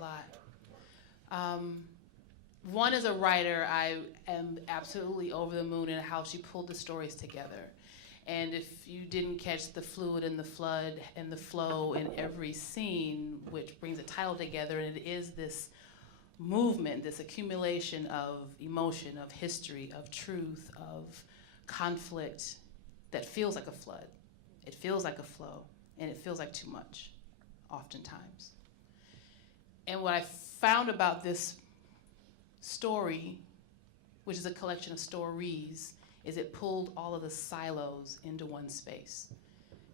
lot. One, as a writer, I am absolutely over the moon in how she pulled the stories together. And if you didn't catch the fluid and the flood and the flow in every scene, which brings the title together, and it is this movement, this accumulation of emotion, of history, of truth, of conflict that feels like a flood. It feels like a flow, and it feels like too much, oftentimes. And what I found about this story, which is a collection of stories, is it pulled all of the silos into one space.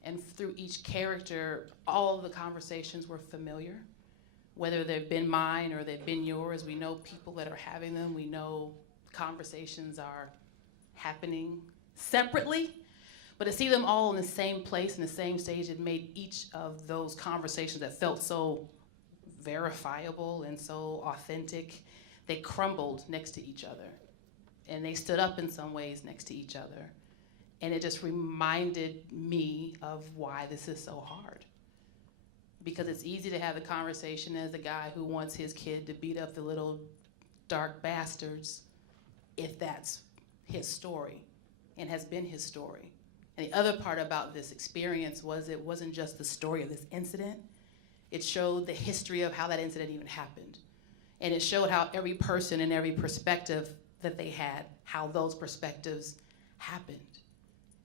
And through each character, all of the conversations were familiar, whether they've been mine or they've been yours. We know people that are having them. We know conversations are happening separately, but to see them all in the same place, in the same stage, it made each of those conversations that felt so verifiable and so authentic, they crumbled next to each other. And they stood up in some ways next to each other. And it just reminded me of why this is so hard. Because it's easy to have the conversation as the guy who wants his kid to beat up the little dark bastards, if that's his story and has been his story. And the other part about this experience was it wasn't just the story of this incident. It showed the history of how that incident even happened. And it showed how every person and every perspective that they had, how those perspectives happened.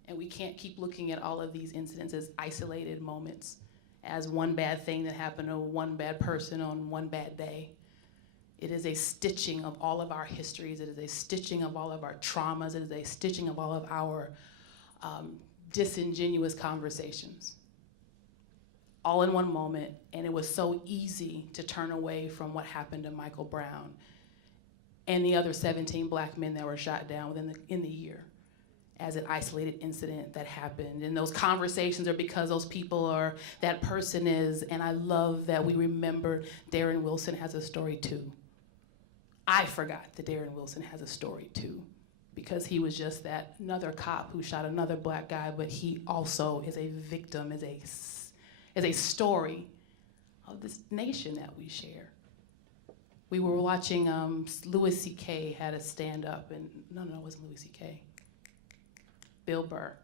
And we can't keep looking at all of these incidents as isolated moments, as one bad thing that happened to one bad person on one bad day. It is a stitching of all of our histories. It is a stitching of all of our traumas. It is a stitching of all of our disingenuous conversations, all in one moment. And it was so easy to turn away from what happened to Michael Brown and the other 17 black men that were shot down in the year as an isolated incident that happened. And those conversations are because those people are, that person is, and I love that we remember Darren Wilson has a story too. I forgot that Darren Wilson has a story too, because he was just that another cop who shot another black guy, but he also is a victim, is a story of this nation that we share. We were watching, Louis C.K. had a stand-up, and no, it wasn't Louis C.K., Bill Burr.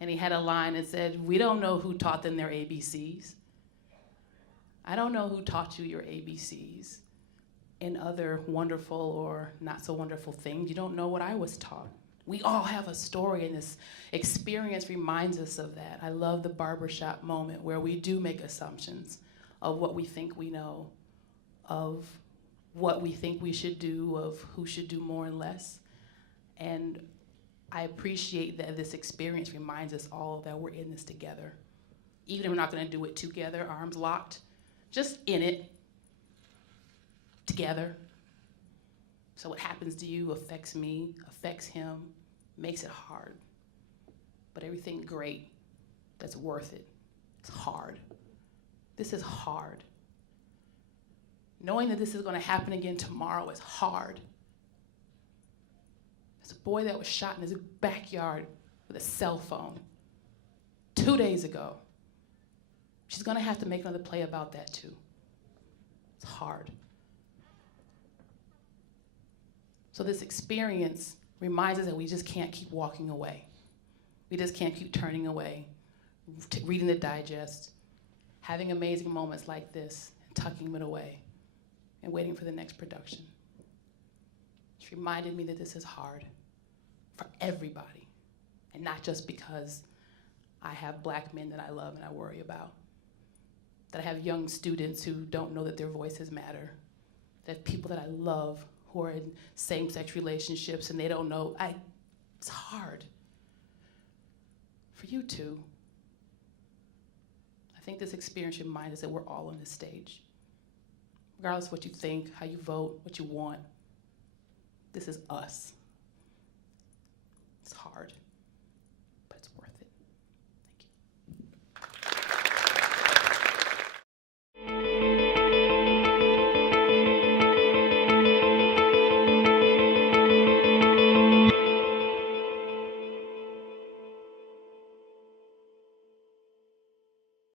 And he had a line that said, "We don't know who taught them their ABCs. I don't know who taught you your ABCs and other wonderful or not so wonderful things. You don't know what I was taught." We all have a story, and this experience reminds us of that. I love the barbershop moment where we do make assumptions of what we think we know, of what we think we should do, of who should do more and less. And I appreciate that this experience reminds us all that we're in this together. Even if we're not gonna do it together, arms locked, just in it, together. So what happens to you affects me, affects him, makes it hard. But everything great that's worth it is hard. This is hard. Knowing that this is gonna happen again tomorrow is hard. There's a boy that was shot in his backyard with a cell phone 2 days ago. She's gonna have to make another play about that too. It's hard. So this experience reminds us that we just can't keep walking away. We just can't keep turning away, reading the digest, having amazing moments like this, and tucking it away, and waiting for the next production. It's reminded me that this is hard for everybody, and not just because I have black men that I love and I worry about, that I have young students who don't know that their voices matter, that I have people that I love who are in same-sex relationships and they don't know. It's hard. For you too. I think this experience reminds us that we're all on this stage. Regardless of what you think, how you vote, what you want, this is us. It's hard.